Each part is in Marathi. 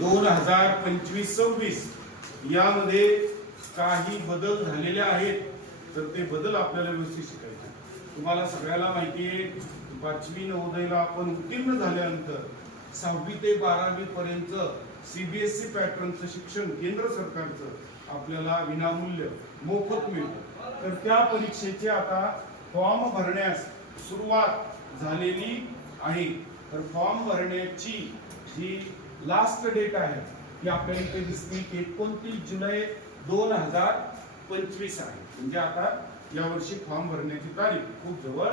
दोन हजार पंचवीस सव्वीस यामध्ये काही बदल झालेले आहेत तर ते बदल आपल्याला व्यवस्थित शिकायचे तुम्हाला सगळ्याला माहिती आहे पाचवी नवोदयला आपण उत्तीर्ण झाल्यानंतर सहावी ते बारावी पर्यंत सीबीएसई पॅटर्नचं शिक्षण केंद्र सरकारचं आपल्याला विनामूल्य मोफत मिळतं. तर त्या परीक्षेचे आता फॉर्म भरण्यास सुरुवात झालेली आहे. तर फॉर्म भरण्याची जी लास्ट डेट आहे. की आपल्याला इथे दिसते की एकोणतीस जुलै दोन हजार पंचवीस आहे. म्हणजे आता यावर्षी फॉर्म भरण्याची तारीख खूप जवळ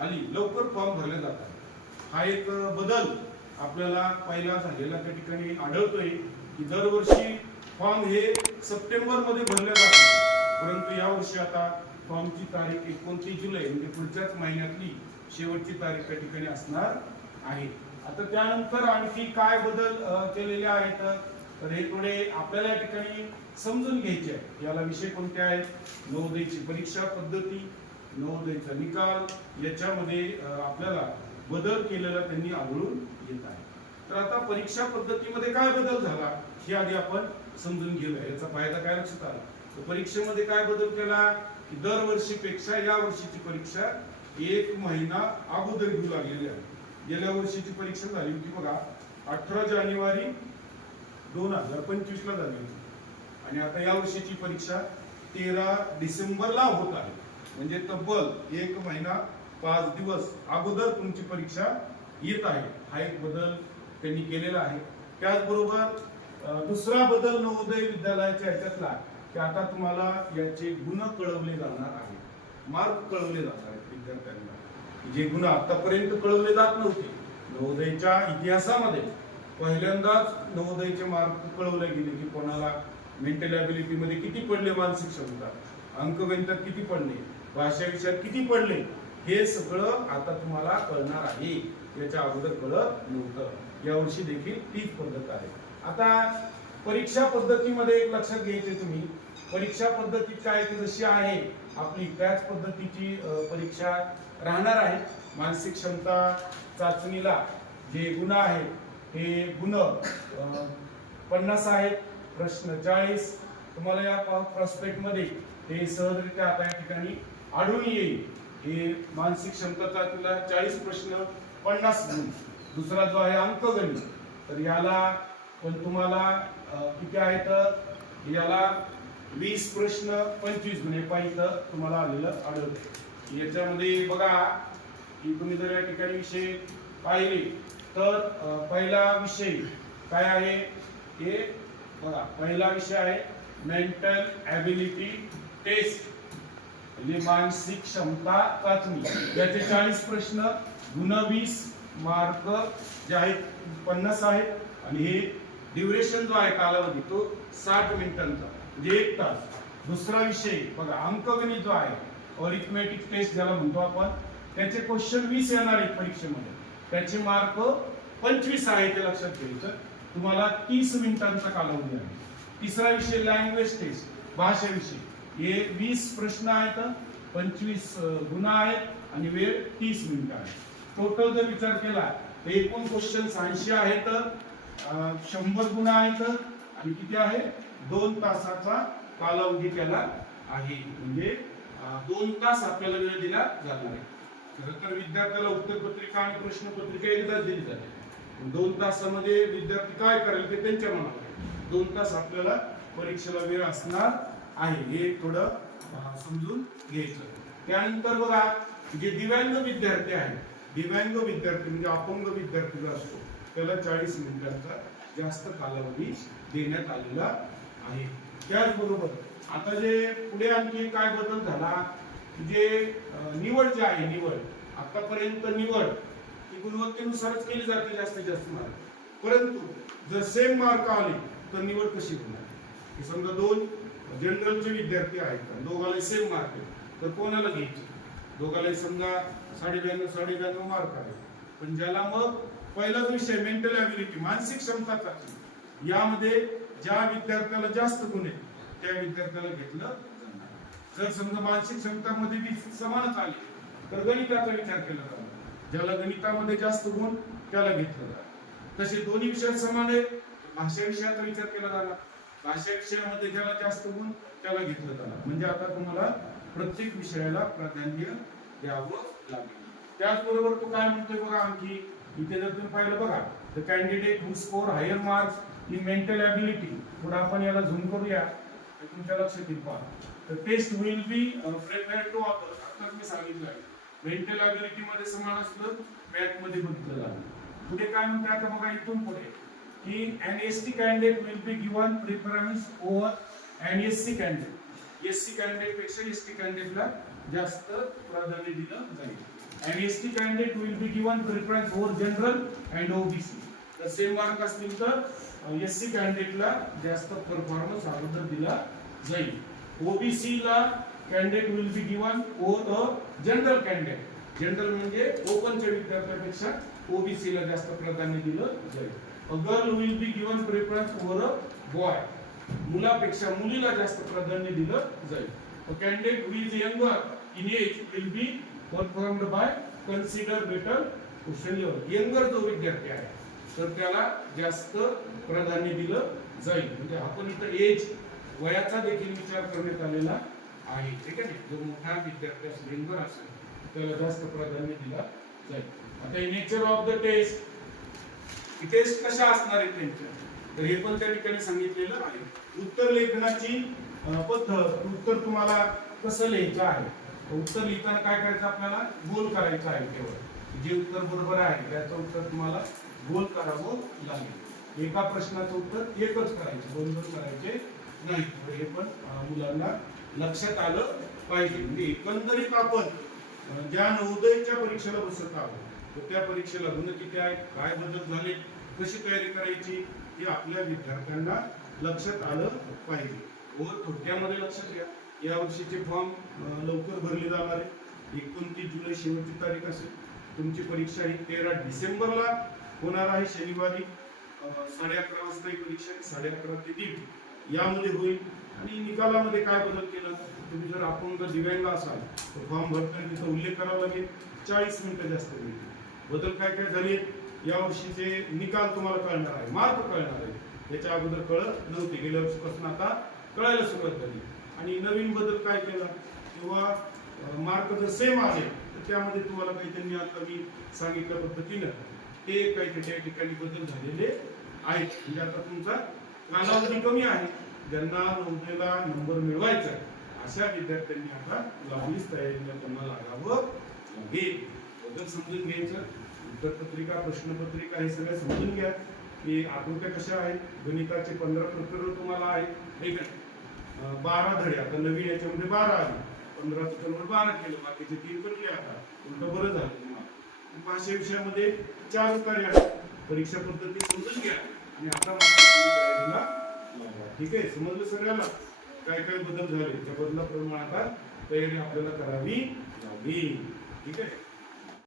आली. लवकर फॉर्म भरले जातात. हा एक बदल आपल्याला पहिला झालेला त्या ठिकाणी आढळतोय की दरवर्षी फॉर्म हे सप्टेंबरमध्ये भरले जातात. परंतु यावर्षी आता फॉर्मची तारीख एकोणतीस जुलै म्हणजे पुढच्याच महिन्यातली शेवटची तारीख त्या ठिकाणी असणार आहे. आता त्यानंतर आणखी काय बदल केलेले आहेत? तर हे थोडे आपल्याला या ठिकाणी समजून घ्यायचे आहे याला विषय कोणते आहेत? नवोदयची परीक्षा पद्धती नवोदयचा निकाल याच्यामध्ये आपल्याला बदल केलेला त्यांनी आढळून येत आहे. तर आता परीक्षा पद्धतीमध्ये काय बदल झाला हे आधी आपण समजून घेऊया. याचा फायदा काय लक्षात आला? तर परीक्षेमध्ये काय बदल केला? की दरवर्षीपेक्षा या वर्षीची परीक्षा एक महिना अगोदर घेऊ लागलेली आहे. गेल्या वर्षीची परीक्षा झाली होती बघा. अठरा जानेवारी दोन हजार पंचवीसला झाली होती. आणि आता या वर्षीची परीक्षा तेरा डिसेंबरला होत आहे. म्हणजे तब्बल एक महिना पाच दिवस अगोदर तुमची परीक्षा येत आहे. हा एक बदल त्यांनी केलेला आहे. त्याचबरोबर दुसरा बदल नवोदय विद्यालयाच्या ह्याच्यातला की आता तुम्हाला याचे गुण कळवले जाणार आहे मार्क कळवले जाणार आहेत विद्यार्थ्यांना. जे गुण आतापर्यंत कळवले जात नव्हते नवोदयच्या इतिहासामध्ये पहिल्यांदाच नवोदयचे मार्क कळवले गेले की कोणाला मेंटल ॲबिलिटीमध्ये किती पडले मानसिक क्षमता अंकगणितात किती पडले भाषा विषयात किती पडले हे सगळं आता तुम्हाला कळणार आहे. याच्या अगोदर कळत नव्हतं. यावर्षी देखील तीच पद्धत आहे. आता परीक्षा पद्धतीमध्ये एक लक्षात घ्यायचे तुम्ही. परीक्षा पद्धती काय जशी आहे आपली त्याच पद्धतीची परीक्षा राहणार आहे. मानसिक क्षमता चाचणीला जे गुण आहेत हे गुण पन्नास आहेत प्रश्न चाळीस. तुम्हाला या प्रॉस्पेक्टमध्ये हे सहजरित्या आता या ठिकाणी आढळून येईल. हे मानसिक क्षमता चाचणीला चाळीस प्रश्न पन्नास गुण. दुसरा जो आहे अंकगणित. तर याला पण तुम्हाला किती आहेत? याला वीस प्रश्न पंचवीस म्हणजे हे पाहिजे तुम्हाला आलेलं आढळतं याच्यामध्ये बघा की तुम्ही जर या ठिकाणी विषय पाहिले तर पहिला विषय काय आहे? हे बघा पहिला विषय आहे मेंटल ॲबिलिटी टेस्ट म्हणजे मानसिक क्षमता चाचणी. याचे चाळीस प्रश्न गुण वीस मार्क जे आहेत पन्नास आहेत. आणि हे ड्युरेशन जो आहे कालावधी तो साठ मिनिटांचा. म्हणजे एक तास. दुसरा विषय बघा अंकगणित जो आहे अरिथमॅटिक टेस्ट ज्याला म्हणतो आपण त्याचे क्वेश्चन वीस येणार आहेत परीक्षेमध्ये. त्याचे मार्क पंचवीस आहे ते लक्षात घ्यायचं तुम्हाला तीस मिनिटांचा कालावधी आहे. तिसरा विषय लँग्वेज टेस्ट भाषा विषय. हे वीस प्रश्न आहेत पंचवीस गुन्हा गुण आहेत आणि वेळ तीस मिनिटं आहे. टोटल जर विचार केला तर एकूण क्वेश्चन ऐंशी आहेत शंभर गुण आहेत आणि किती आहे? दोन तासाचा कालावधी त्याला आहे. म्हणजे दोन तास आपल्याला वेळ दिला जाणार आहे. खरं तर विद्यार्थ्याला उत्तरपत्रिका आणि प्रश्नपत्रिका एकदाच दिली जाते. दोन तासामध्ये विद्यार्थी काय करेल ते त्यांच्या मनात आहे. दोन तास आपल्याला परीक्षेला वेळ असणार आहे हे थोडं समजून घ्यायचं. त्यानंतर बघा जे दिव्यांग विद्यार्थी आहेत दिव्यांग विद्यार्थी म्हणजे अपंग विद्यार्थी जो असतो त्याला चाळीस मिनिटांचा जास्त कालावधी देण्यात आलेला आहे. त्याचबरोबर आता जे पुढे आणखी काय बदल झाला जे निवड जे आहे निवड आतापर्यंत निवड ही गुणवत्तेनुसारच केली जाते जास्तीत जास्त मार्क. परंतु जर सेम मार्क आले तर निवड कशी होणार? की समजा दोन जनरलचे विद्यार्थी आहेत आणि दोघाला सेम मार्क आहे तर कोणाला घ्यायचे? दोघाला समजा साडे ब्याण्णव साडे ब्याण्णव मार्क आहे पण ज्याला मग पहिलाच विषय मेंटल ॲबिलिटी मानसिक क्षमता चाचणी यामध्ये ज्या विद्यार्थ्याला जास्त गुण आहेत त्या विद्यार्थ्याला घेतलं जाणार. जर समजा मानसिक क्षमतामध्ये बी समानच आले तर गणिताचा विचार केला जाणार. ज्याला गणितामध्ये जास्त गुण त्याला घेतलं जाणार. तसे दोन्ही विषय समान आहेत. भाषा विषयाचा विचार केला जाणार. भाषा विषयामध्ये ज्याला जास्त गुण त्याला घेतलं जाणार. म्हणजे आता तुम्हाला प्रत्येक विषयाला प्राधान्य द्यावं लागेल. त्याचबरोबर तो काय म्हणतोय बघा आणखी? इथे जर तुम्ही पाहिलं बघा the candidate who score higher marks he mental ability थोडं आपण याला झूम करूया. तर तुमच्या लक्षात येईल पहा. तर test will be prepare to offer आता मी सांगितलं आहे. मेंटल ॲबिलिटी मध्ये समान असलं मॅथमध्ये बघितलं झालं पुढे काय म्हणतात आता बघा इथून पुढे. की N S T candidate will be given preference over N S C candidate S C कॅन्डिडेटपेक्षा S T कॅन्डिडेटला जास्त प्राधान्य दिलं जाईल. N S T candidate will be given preference over general and OBC तर सेम मार्क असतील तर एस सी कॅन्डिडेटला जास्त परफॉर्मन्स अगोदर दिला जाईल. ओबीसीला candidate will be given or a general candidate general म्हणजे ओपनच्या विद्यार्थ्यापेक्षा ओबीसीला जास्त प्राधान्य दिलं जाईल. A girl will be given preference over a boy मुलापेक्षा मुलीला जास्त प्राधान्य दिलं जाईल. Candidate who younger in age will be performed by consider better question younger जो विद्यार्थी आहे तर त्याला जास्त प्राधान्य दिलं जाईल. म्हणजे आपण इथं एज वयाचा देखील विचार करण्यात आलेला आहे. ठीक आहे जो मोठा विद्यार्थी असेल मेंबर असेल त्याला जास्त प्राधान्य दिला जाईल. आता nature of the test test कशा असणार आहे त्यांच्या? तर हे पण त्या ठिकाणी सांगितलेलं आहे. उत्तर लेखनाची पद्धत उत्तर तुम्हाला कसं लिहायचं आहे? उत्तर लिहिताना काय करायचं आपल्याला? गोल करायचं आहे केवळ. जे उत्तर बरोबर आहे त्याचं उत्तर तुम्हाला गोल करावं लागेल. एका प्रश्नाचं उत्तर एकच करायचं दोन दोन करायचे नाही. हे पण मुलांना लक्षात आलं पाहिजे. म्हणजे एकंदरीत आपण ज्या नवोदयच्या परीक्षेला बसत आहोत तर त्या परीक्षेला गुण किती आहेत काय बदल झाले कशी तयारी करायची हे आपल्या विद्यार्थ्यांना लक्षात आलं पाहिजे. व थोडक्यामध्ये लक्षात घ्या. या वर्षीचे फॉर्म लवकर भरले जाणार आहे. एकोणतीस जुलै शेवटची तारीख असेल. तुमची परीक्षा ही तेरा डिसेंबरला होणार आहे शनिवारी साडे अकरा वाजता ही परीक्षा आहे साडे अकरा ते दीड. यामध्ये होईल. आणि निकालामध्ये काय बदल केला? तुम्ही जर आपण जर दिव्यांग असाल तर फॉर्म भरताना तिथं उल्लेख करावा लागेल. चाळीस मिनिटं जास्त मिळतील बदल काय काय झाले? यावर्षीचे निकाल तुम्हाला कळणार आहे मार्क कळणार आहे याच्या अगोदर कळत नव्हते. गेल्या वर्षीपासून आता कळायला सुरुवात झाली. आणि नवीन बदल काय केला? तेव्हा मार्क जर सेम आले तर त्यामध्ये तुम्हाला काही त्यांनी आता मी सांगितल्या पद्धतीनं ते काही त्या ठिकाणी बदल झालेले आहेत. म्हणजे आता तुमचा कालावधी कमी आहे. ज्यांना नोंदणीला नंबर मिळवायचा अशा विद्यार्थ्यांनी आता लावणीच तयारीला त्यांना लागावं लागेल. बदल समजून घ्यायचं. उत्तरपत्रिका प्रश्नपत्रिका हे सगळं समजून घ्या. की आकृत्या कशा आहेत? गणिताचे पंधरा प्रकरण तुम्हाला आहेत. हे आहे बारा धडे. आता नवीन याच्यामध्ये बारा आले. पंधरा बरोबर बारा केलं. बाकीचे तीन पण आता. उलट बरं झालं. भाषा विषयामध्ये चार उतारे आहेत. परीक्षा पद्धती समजून घ्या आणि आता तयारीला ठीक आहे? समजलं सगळ्याला? काय काय बदल झाले? त्या बदलाप्रमाणे आता तयारी आपल्याला करावी लागेल. ठीक आहे?